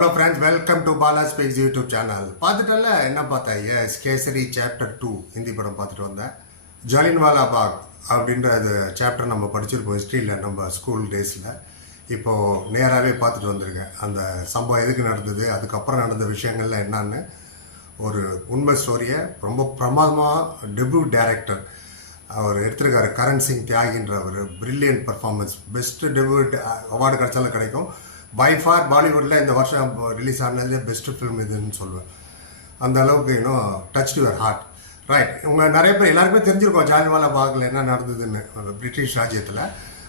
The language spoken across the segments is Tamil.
Hello friends welcome to Bala speaks YouTube channel பார்த்துட்டல என்ன பார்த்தேன்? Yes Kesari chapter two Hindi படம் பார்த்துட்டு வந்தேன். ஜாலின்வாலா பாக் அப்படின்ற அது சாப்டர் நம்ம படிச்சிருப்போம் ஹிஸ்ட்ரியில் நம்ம ஸ்கூல் டேஸில் இப்போது நேராகவே பார்த்துட்டு வந்திருக்கேன். அந்த சம்பவம் எதுக்கு நடந்தது அதுக்கப்புறம் நடந்த விஷயங்கள்லாம் என்னன்னு ஒரு உண்மை ஸ்டோரியை ரொம்ப பிரமாதமாக டெபியூ டைரக்டர் அவர் எடுத்திருக்காரு கரண் சிங் தியாகின்ற ஒரு brilliant performance best debut award கிடைச்சாலும் கிடைக்கும். பை ஃபார் பாலிவுட்டில் இந்த வருஷம் ரிலீஸ் ஆனதுலேயே பெஸ்ட் ஃபிலிம் இதுன்னு சொல்லுவேன். அந்த அளவுக்கு இன்னும் டச் யுவர் ஹார்ட் ரைட் உங்கள் நிறைய பேர் எல்லாருக்குமே தெரிஞ்சிருக்கோம் ஜாலிவாலா பாகில் என்ன நடந்ததுன்னு பிரிட்டிஷ் ராஜ்யத்தில்.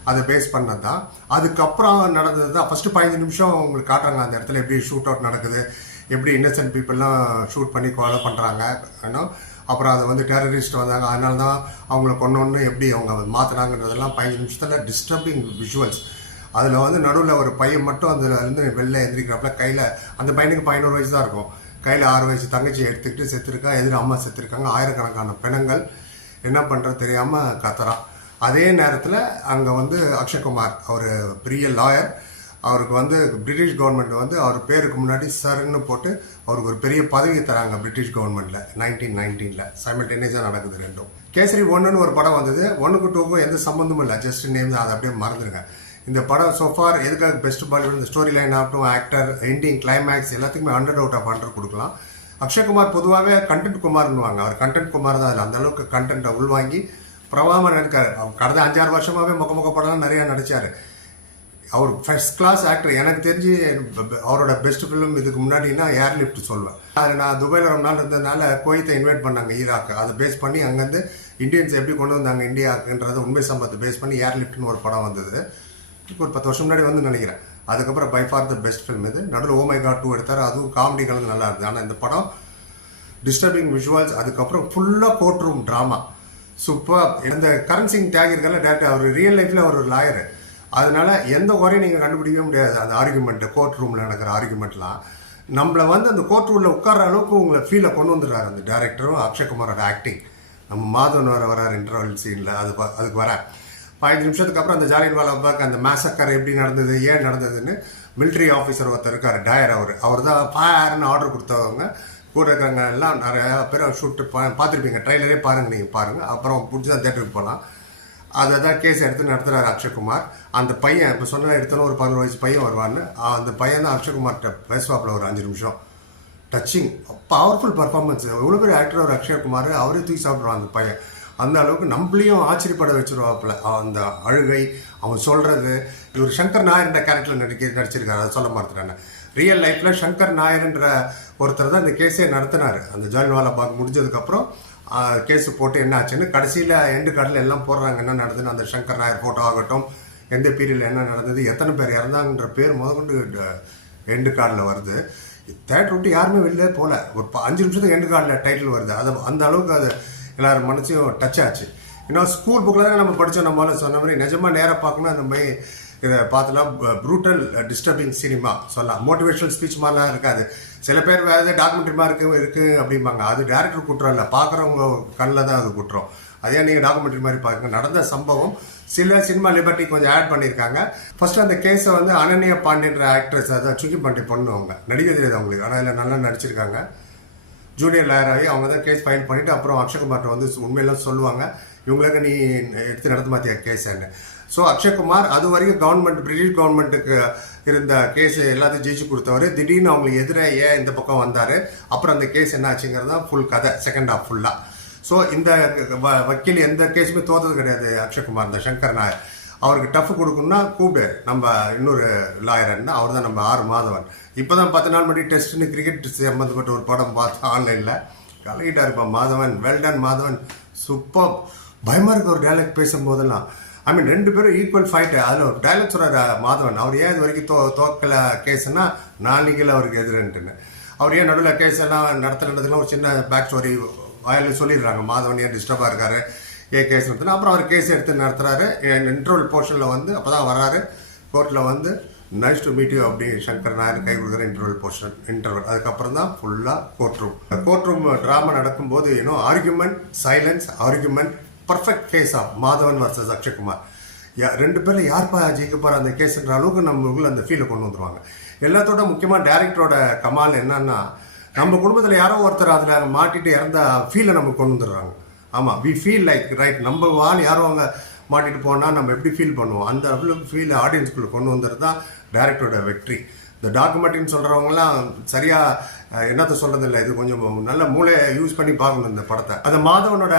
அதை பேஸ் பண்ணது தான் அதுக்கப்புறம் நடந்தது தான் ஃபஸ்ட்டு பதினஞ்சு நிமிஷம் உங்களுக்கு காட்டுறாங்க அந்த இடத்துல எப்படி ஷூட் அவுட் நடக்குது எப்படி இன்னசென்ட் பீப்புளெலாம் ஷூட் பண்ணி கொலை பண்ணுறாங்க ஏன்னா அப்புறம் அதை வந்து டெரரிஸ்ட் வந்தாங்க அதனால தான் அவங்கள கொண்டோன்னு எப்படி அவங்க மாற்றினாங்கன்றதெல்லாம் பதினஞ்சு நிமிஷத்தில் டிஸ்டர்பிங் விஷுவல்ஸ் அதில் வந்து நடுவில் ஒரு பையன் மட்டும் அதில் இருந்து வெளில எழுந்திரிக்கிறப்பல கையில் அந்த பையனுக்கு பதினோரு வயசு தான் இருக்கும். கையில் ஆறு வயசு தங்கச்சி எடுத்துக்கிட்டு செத்துருக்கா எதிர அம்மா செத்துருக்காங்க ஆயிரக்கணக்கான பிணங்கள் என்ன பண்ணுறது தெரியாமல் கத்துறான். அதே நேரத்தில் அங்கே வந்து அக்ஷய்குமார் அவர் பெரிய லாயர் அவருக்கு வந்து பிரிட்டிஷ் கவர்மெண்ட் வந்து அவர் பேருக்கு முன்னாடி சர்ன்னு போட்டு அவருக்கு ஒரு பெரிய பதவி தராங்க பிரிட்டிஷ் கவர்மெண்ட்டில் நைன்டீன் நைன்டீனில் சைமல்டேனியஸாக நடக்குது ரெண்டும். கேசரி ஒன்றுன்னு ஒரு படம் வந்தது. ஒன்றுக்கு டூக்கும் எந்த சம்மந்தமும் இல்லை. ஜஸ்ட் நேம் தான். அதை அப்படியே மறந்துடுங்க இந்த படம் சோஃபார் எதுக்காக பெஸ்ட் பாலிவுட் இந்த ஸ்டோரி லைன் ஆகட்டும் ஆக்டர் எண்டிங் கிளைமேக்ஸ் எல்லாத்துக்குமே ஹண்ட்ரட் அவுட் ஆஃப் ஹண்ட்ரட் கொடுக்கலாம். அக்ஷய்குமார் பொதுவாகவே கண்டென்ட் குமார்னுவாங்க அவர் கண்டென்ட் குமார் தான். அதில் அந்த அளவுக்கு கண்டென்ட்டை உள்வாங்கி பிரபாவமாக நடிக்கார். அவர் கடந்த அஞ்சாறு வருஷமாகவே முக முக படம்லாம் நிறையா நடித்தார் அவர் ஃபர்ஸ்ட் கிளாஸ் ஆக்டர் எனக்கு தெரிஞ்சு அவரோட பெஸ்ட் ஃபிலிம் இதுக்கு முன்னாடினா ஏர்லிஃப்ட் சொல்லுவேன் அது நான் துபாயில் ரொம்ப நாள் இருந்ததுனால கோயத்தை இன்வைட் பண்ணாங்க ஈராக்கு அதை பேஸ் பண்ணி அங்கேருந்து இந்தியன்ஸ் எப்படி கொண்டு வந்தாங்க இந்தியாக்குன்றத உண்மை சம்பத்தை பேஸ் பண்ணி ஏர்லிஃப்ட்னு ஒரு படம் வந்தது. இப்போ ஒரு பத்து வருஷம் முன்னாடி வந்து நினைக்கிறேன். அதுக்கப்புறம் by far the best film இது. நடுவில் ஓமை oh காட் டூ எடுத்தார். அதுவும் காமெடி கலந்து நல்லா இருக்குது ஆனால் இந்த படம் டிஸ்டர்பிங் விஷுவல்ஸ் அதுக்கப்புறம் ஃபுல்லாக கோர்ட் ரூம் ட்ராமா சூப்பர் இந்த கரண் சிங் தியாகிர்கள்ல டேரக்டர் அவர் ரியல் லைஃப்பில் அவர் ஒரு லாயரு அதனால எந்த குறையும் நீங்கள் கண்டுபிடிக்கவே முடியாது. அந்த ஆர்குமெண்ட்டு கோர்ட் ரூமில் நடக்கிற ஆர்குமெண்ட்லாம் நம்மளை வந்து அந்த கோர்ட் ரூமில் உட்கார அளவுக்கு உங்களை ஃபீலை கொண்டு வந்துடுறாரு அந்த டேரக்டரும் அக்ஷய்குமாரோட ஆக்டிங் நம்ம மாதவன் வர வரார் இன்டர்வல் சீனில் அது அதுக்கு வரேன் பதினஞ்சு நிமிஷத்துக்கு அப்புறம் அந்த ஜாலியன்வாலா பாக் அந்த மேசக்கர் எப்படி நடந்தது ஏன் நடந்ததுன்னு மிலிட்ரி ஆஃபீஸர் ஒருத்தர் இருக்கார் டயர் அவர். அவர் தான் ஃபயர்னு ஆர்டர் கொடுத்தவங்க. கூட இருக்கிறவங்க எல்லாம் நிறைய பேர் ஷூட்டு பா பார்த்துருப்பீங்க. ட்ரைலரே பாருங்கள் நீங்கள் பாருங்கள் அப்புறம் பிடிச்சி தான் தேட்டருக்கு போகலாம். அதை தான் கேஸ் எடுத்து நடத்துகிறார் அக்ஷய்குமார். அந்த பையன் இப்போ சொன்ன எடுத்தோன்னு ஒரு பதினோரு வயசு பையன் வருவான்னு. அந்த பையன் தான் அக்ஷய்குமார்கிட்ட பேசுவாப்பில் ஒரு அஞ்சு நிமிஷம். டச்சிங் பவர்ஃபுல் பர்ஃபார்மன்ஸ் எவ்வளோ பெரிய ஆக்டர் ஒரு அக்ஷய்குமார். அவரே தூக்கி சாப்பிடுவான் அந்த பையன். அந்த அளவுக்கு நம்மளையும் ஆச்சரியப்பட வச்சுருவாப்புல. அந்த அழுகை அவன் சொல்றது. இவர் சங்கர் நாயர்ன்ற கேரக்டர் நடிக்க நடிச்சிருக்காரு. அதை சொல்ல மாட்டேறாங்க ரியல் லைஃப்பில் சங்கர் நாயர்ன்ற ஒருத்தர் தான் இந்த கேஸே நடத்தினார். அந்த ஜாலிவாலா பாக் முடிஞ்சதுக்கப்புறம் கேஸ் போட்டு என்ன ஆச்சுன்னு கடைசியில் எண்டு கார்டில் எல்லாம் போடுறாங்க. என்ன நடந்ததுன்னு அந்த சங்கர் நாயர் ஃபோட்டோ ஆகட்டும் எந்த பீரியடில் என்ன நடந்தது எத்தனை பேர் இறந்தாங்கன்ற பேர் முதற்கொண்டு எண்டு கார்டில் வருது. தேட்டர் விட்டு யாருமே வெளியே போகல. ஒரு அஞ்சு நிமிஷத்துக்கு எண்டு கார்டில் டைட்டில் வருது. அது அந்த அளவுக்கு அது எல்லாரும் மனசையும் டச் ஆச்சு. இன்னும் ஸ்கூல் புக்கில் தான் நம்ம படித்தோம் நம்ம சொன்ன மாதிரி. நிஜமாக நேராக பார்க்கணும் அந்த மாதிரி இதை பார்த்தலாம் ப்ரூட்டல் டிஸ்டர்பிங் சினிமா சொல்லலாம். மோட்டிவேஷனல் ஸ்பீச் மாதிரிலாம் இருக்காது. சில பேர் வேறு ஏதாவது டாக்குமெண்ட்ரி மாதிரி இருக்கு இருக்குது அப்படிம்பாங்க. அது டேரக்டர் குற்றம் இல்லை. பார்க்குறவங்க கண்ணில் தான் அது குற்றம். அதே நீங்கள் டாக்குமெண்ட்ரி மாதிரி பாருங்க. நடந்த சம்பவம் சில சினிமா லிபர்ட்டி கொஞ்சம் ஆட் பண்ணியிருக்காங்க. ஃபர்ஸ்ட் அந்த கேஸை வந்து அனன்யா பாண்டியன்ற ஆக்ட்ரஸ் அதான் சுக்கி பாண்டி பொண்ணு அவங்க. நடிக்க தெரியாது அவங்களுக்கு. ஆனால் இதில் நல்லா நடிச்சிருக்காங்க. ஜூனியர் லாயர் ஆகி அவங்க தான் கேஸ் ஃபைல் பண்ணிவிட்டு அப்புறம் அக்ஷயகுமார்கிட்ட வந்து உண்மையெல்லாம் சொல்லுவாங்க. இவங்களுக்கு நீ எடுத்து நடத்த மாத்தியா கேஸ்ன்னு ஸோ அக்ஷயகுமார் அது வரைக்கும் கவர்மெண்ட் பிரிட்டிஷ் கவர்மெண்ட்டுக்கு இருந்த கேஸ் எல்லாத்தையும் ஜெயிச்சு கொடுத்தவர். திடீர்னு அவங்களுக்கு எதிராக ஏன் இந்த பக்கம் வந்தார்? அப்புறம் அந்த கேஸ் என்ன ஆச்சுங்கிறது தான் ஃபுல் கதை செகண்ட் ஹாஃப் ஃபுல்லாக ஸோ இந்த வ- வக்கீல் எந்த கேஸுமே தோத்தது கிடையாது அக்ஷயகுமார் இந்த சங்கர் நாயர். அவருக்கு டஃப் கொடுக்கணும்னா கூப்பிடு. நம்ம இன்னொரு லாயர்னா அவர் தான் நம்ம ஆறு மாதவன். இப்போ தான் பத்து நாள் மணி டெஸ்ட்னு கிரிக்கெட் சம்மந்தப்பட்ட ஒரு படம் பார்த்தோம் ஆன்லைனில் கலகிட்டா இருப்பான் மாதவன். வெல்டன் மாதவன். சூப்பர் பயமாக இருக்க ஒரு டைலாக் பேசும்போதெல்லாம். ஐ மீன் ரெண்டு பேரும் ஈக்குவல் ஃபைட்டு அதில் ஒரு டைலாக் சொல்கிறார் மாதவன். அவர் ஏன் இது வரைக்கும் தோ தோக்கலை கேஸ்னா நாளைக்கில் அவருக்கு எதிரன்ட்டுன்னு. அவர் ஏன் நடுவில் கேஸ் எல்லாம் நடத்துறதுக்குலாம் ஒரு சின்ன பேக் ஸ்டோரி வாயில் சொல்லிடுறாங்க. மாதவன் ஏன் டிஸ்டர்பாக இருக்காரு? ஏ கேஸ் நடத்தினா அப்புறம் அவர் கேஸ் எடுத்து நடத்துறாரு. இன்ட்ரோல் போர்ஷனில் வந்து அப்போ தான் வர்றாரு கோர்ட்டில் வந்து நைஸ் டு மீட் யூ அப்படி சங்கர் நாயர் கை கொடுக்குற இன்டர்வல் போர்ஷன் இன்டர்வல் அதுக்கப்புறம் தான் ஃபுல்லாக court room court room drama நடக்கும்போது இன்னும் argument silence argument perfect case of Madhavan versus Akshay Kumar யா- ரெண்டு பேரில் யார்ப்பா ஜெயிக்க போகிற அந்த கேஸுன்ற அளவுக்கு நம்ம அந்த ஃபீலை கொண்டு வந்துருவாங்க. எல்லாத்தோட முக்கியமாக டேரக்டரோட கமால் என்னன்னா நம்ம குடும்பத்தில் யாரோ ஒருத்தர் அதில் மாட்டிட்டு இறந்த ஃபீலை நமக்கு கொண்டு வந்துடுறாங்க. ஆமாம் வி ஃபீல் லைக் ரைட் நம்ம ஆள் யாரும் அவங்க மாட்டிட்டு போனால் நம்ம எப்படி ஃபீல் பண்ணுவோம்? அந்த ஃபீல் ஆடியன்ஸ்குள்ளே கொண்டு வந்துறது தான் டேரக்டரோட வெற்றி. இந்த டாக்குமெண்ட்ரின்னு சொல்கிறவங்கலாம் சரியாக என்னத்த சொல்கிறது இல்லை இது கொஞ்சம் நல்ல மூளையை யூஸ் பண்ணி பார்க்கணும் இந்த படத்தை. அந்த மாதவனோட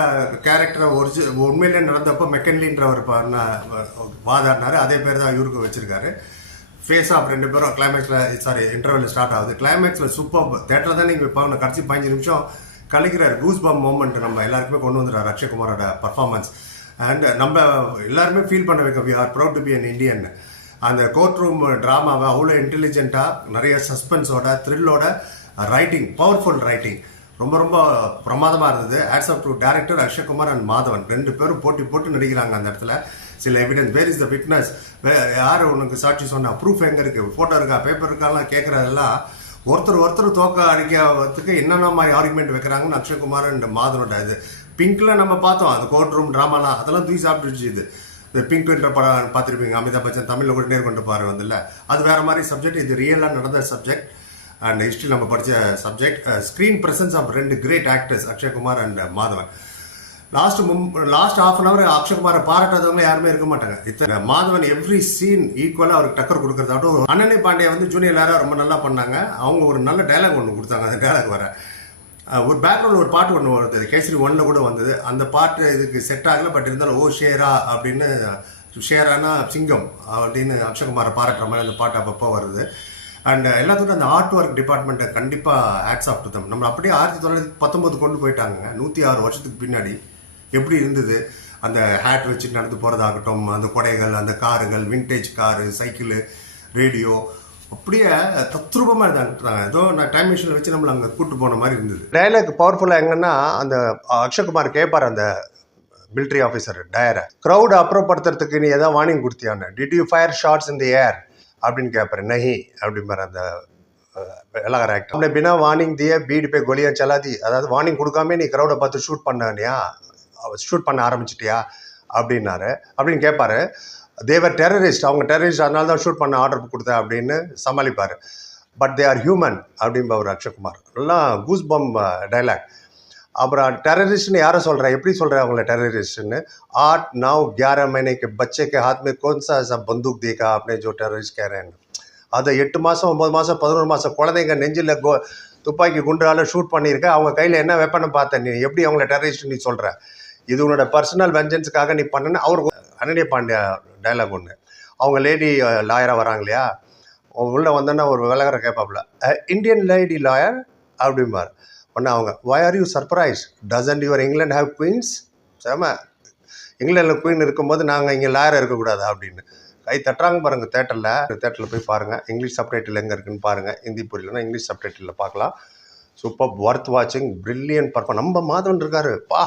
கேரக்டரை ஒரிஜி உண்மையிலே நடந்தப்போ மெக்கன்லின்றவர் பண்ண வாதாடினார். அதே பேர் தான் இவருக்கு வச்சிருக்காரு. ஃபேஸ் ஆஃப் ரெண்டு பேரும் கிளைமேக்ஸில் சாரி இன்டர்வெல் ஸ்டார்ட் ஆகுது. கிளைமேக்ஸில் சூப்பர் தேட்டரில் தான் நீங்கள் பார்க்கணும் கடைசி பதினஞ்சு நிமிஷம் கழிக்கிறார். கூஸ் பம் மூமெண்ட் நம்ம எல்லாருக்குமே கொண்டு வந்துடுறார் அக்ஷயகுமாரோட பர்ஃபார்மன்ஸ் அண்ட் நம்ம எல்லாருமே ஃபீல் பண்ண வைக்க we are proud to be an Indian அந்த கோர்ட் ரூம் ட்ராமாவை அவ்வளோ இன்டெலிஜென்ட்டாக நிறைய சஸ்பென்ஸோட த்ரில்லோட ரைட்டிங் பவர்ஃபுல் ரைட்டிங் ரொம்ப ரொம்ப பிரமாதமாக இருந்தது. Hats off to director Akshay Kumar and Madhavan. ரெண்டு பேரும் போட்டி போட்டு நடிக்கிறாங்க அந்த இடத்துல. சில evidence where is the witness யார் உனக்கு சாட்சி சொன்னால் ப்ரூஃப் எங்கே இருக்குது ஃபோட்டோ இருக்கா? பேப்பர் இருக்காலாம்? கேட்குறதெல்லாம் ஒருத்தர் ஒருத்தர் தோக்க அடிக்கிறதுக்கு என்னென்ன மாதிரி ஆர்குமெண்ட் வைக்கிறாங்கன்னு அக்ஷய்குமார் அண்ட் மாதனோட இது. பிங்க்ல நம்ம பார்த்தோம் அந்த கோர்ட் ரூம் ட்ராமாலாம் அதெல்லாம் தூய் சாப்பிட்டுச்சு இது. இந்த பிங்க் என்ற படம் பார்த்துருப்பீங்க அமிதாப் பச்சன் தமிழில் கூட நேர்கொண்டு பாரு வந்துல்ல அது வேற மாதிரி சப்ஜெக்ட் இது ரியலாக நடந்த சப்ஜெக்ட் அண்ட் ஹிஸ்ட்ரி நம்ம படித்த சப்ஜெக்ட் ஸ்க்ரீன் பிரசன்ஸ் ஆஃப் ரெண்டு great actors Akshay Kumar and Madhavan. Last மும் லாஸ்ட் ஹாஃப் அன் அவர் அக்ஷகுமாரை பாராட்டாதவங்க யாருமே இருக்க மாட்டாங்க. இத்தனை மாதவன் எவ்ரி சீன் ஈக்குவலாக அவருக்கு டக்கர் கொடுக்கறதாட்டும் அண்ணனை பாண்டியா வந்து ஜூனியர் லேரா ரொம்ப நல்லா பண்ணாங்க. அவங்க ஒரு நல்ல டைலாக் ஒன்று கொடுத்தாங்க. அந்த டைலாக் வர. ஒரு பேக்ரவுண்ட் ஒரு பாட்டு ஒன்று வருது. கேசரி ஒன்ல கூட வந்தது. அந்த பாட்டு இதுக்கு செட் ஆகல பட் இருந்தாலும் ஓ ஷேரா அப்படின்னு ஷேரானா சிங்கம் அப்படின்னு அக்ஷகுமாரை பாராட்டுற மாதிரி அந்த பாட்டு அப்பப்போ வருது. அண்ட் எல்லாத்துக்கும் அந்த ஆர்ட் ஒர்க் டிபார்ட்மெண்ட்டை கண்டிப்பாக ஹேட்ஸ் ஆஃப் டு தம் நம்ம அப்படியே ஆயிரத்தி தொள்ளாயிரத்தி பத்தொம்போது கொண்டு போயிட்டாங்க நூற்றி ஆறு வருஷத்துக்கு பின்னாடி. எப்படி இருந்தது? அந்த ஹேட் வச்சு நடந்து போகிறதாகட்டும் அந்த கொடைகள் அந்த காருங்கள் வின்டேஜ் காரு சைக்கிள் ரேடியோ அப்படியே தத்ரூபமாக இருந்தாங்க ஏதோ நான் டைம் மிஷினில் வச்சு நம்மளை அங்கே கூட்டு போன மாதிரி இருந்தது. டைலாக் பவர்ஃபுல்லாக எங்கன்னா அந்த அக்ஷகுமார் கேட்பார் அந்த மிலிட்ரி ஆஃபீஸர் டயரை க்ரௌட் அப்புறப்படுத்துறதுக்கு நீ எதாவது warning கொடுத்தியான்னு. Did you fire shots in the air அப்படின்னு கேட்பாரு நஹி அப்படிம்பார் அந்த வெள்ளக்கார ஆக்டர் அப்படின்னா வார்னிங் தியே பீடு போய் கொலியா சலாதி அதாவது வார்னிங் கொடுக்காம நீ க்ரௌடை பார்த்து ஷூட் பண்ணியா ஷூட் பண்ண ஆரம்பிச்சிட்டியா அப்படின்னாரு அப்படின்னு கேட்பாரு தேவர் டெரரிஸ்ட் அவங்க டெரரிஸ்ட் அதனால தான் ஷூட் பண்ண ஆர்டர் கொடுத்தேன் அப்படின்னு சமாளிப்பார் but they are human அப்படின்பவர் Akshay Kumar எல்லாம் கூஸ் பம் டைலாக் அப்புறம் டெரரிஸ்ட்னு யாரை சொல்கிற எப்படி சொல்கிற அவங்கள டெரரிஸ்ட்னு आठ नौ ग्यारह महीने के बच्चे के हाथ में कौन सा ऐसा बंदूक देखा आपने जो टेररिस्ट कह रहे हैं அதை எட்டு மாதம் ஒம்பது மாதம் பதினோரு மாதம் குழந்தைங்க நெஞ்சில் கோ துப்பாக்கி குண்டால ஷூட் பண்ணியிருக்க அவங்க கையில் என்ன வெப்பனை பார்த்த நீ எப்படி அவங்கள டெரரிஸ்ட் நீ சொல்கிற இது உன்னோட பர்சனல் வெஞ்சன்ஸுக்காக நீ பண்ணன அவருக்கு அனன்ய பாண்டியா டைலாக் ஒன்று அவங்க லேடி லாயராக வராங்க இல்லையா உள்ளே வந்தோன்னா ஒரு விலகரை கேட்பாப்புல இந்தியன் லேடி லாயர் அப்படிம்பார். ஒன்று அவங்க why are you surprise doesn't your England have queens same. இங்கிலாண்டில் queen இருக்கும்போது நாங்கள் இங்கே லாயர் இருக்கக்கூடாது அப்படின்னு. கை தட்டுறாங்க பாருங்கள் தேட்டரில் தேட்டரில் போய் பாருங்கள் இங்கிலீஷ் சப்டைட்டில் எங்கே இருக்குன்னு பாருங்கள் ஹிந்தி புரியலன்னா இங்கிலீஷ் சப்டைட்டில் பார்க்கலாம். சூப்பர் ஒர்த் வாட்சிங் பிரில்லியன் பர்ஃபார்ம் நம்ம மாதவன் இருக்காரு. பா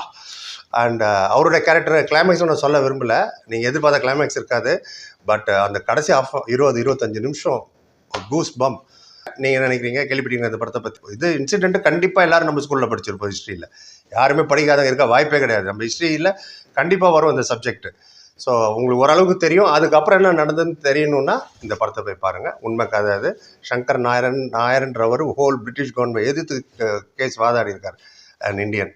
அண்ட் uh, அவருடைய கேரக்டர் கிளைமேக்ஸ் நான் சொல்ல விரும்பல. நீங்கள் எதிர்பார்த்த கிளைமேக்ஸ் இருக்காது. பட் uh, அந்த கடைசி ஆஃப் இருபது இருபத்தஞ்சு நிமிஷம் கூஸ் பம் நீங்கள் நினைக்கிறீங்க? கேள்விப்பட்டீங்க இந்த படத்தை பற்றி இது இன்சிடென்ட்டு கண்டிப்பாக எல்லாரும் நம்ம ஸ்கூலில் படிச்சிருப்போம் ஹிஸ்ட்ரியில் யாருமே படிக்காதவங்க இருக்க வாய்ப்பே கிடையாது. நம்ம ஹிஸ்ட்ரியில் கண்டிப்பாக வரும் இந்த சப்ஜெக்ட் ஸோ உங்களுக்கு ஓரளவுக்கு தெரியும். அதுக்கப்புறம் என்ன நடந்ததுன்னு தெரியணும்னா இந்த படத்தை போய் பாருங்கள் உண்மை கதை அது. சங்கர் நாயரன் நாயரன்றவர் ஹோல் பிரிட்டிஷ் கவர்மெண்ட் எதிர்த்து கேஸ் வாதாடி இருக்கார் an Indian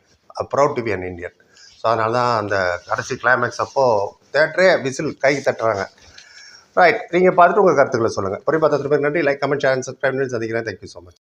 proud to be an Indian so அதனால தான் அந்த கடைசி கிளைமேக்ஸ் அப்போது தேட்டரே விசில் கை தட்டுறாங்க. ரைட் நீங்கள் பார்த்துட்டு உங்கள் கருத்துக்களை சொல்லுங்கள் பொறி பார்த்து நன்றி. லைக் கமெண்ட் சேனல் சப்ஸ்கிரைப் பண்ணி சந்திக்கிறேன். Thank you so much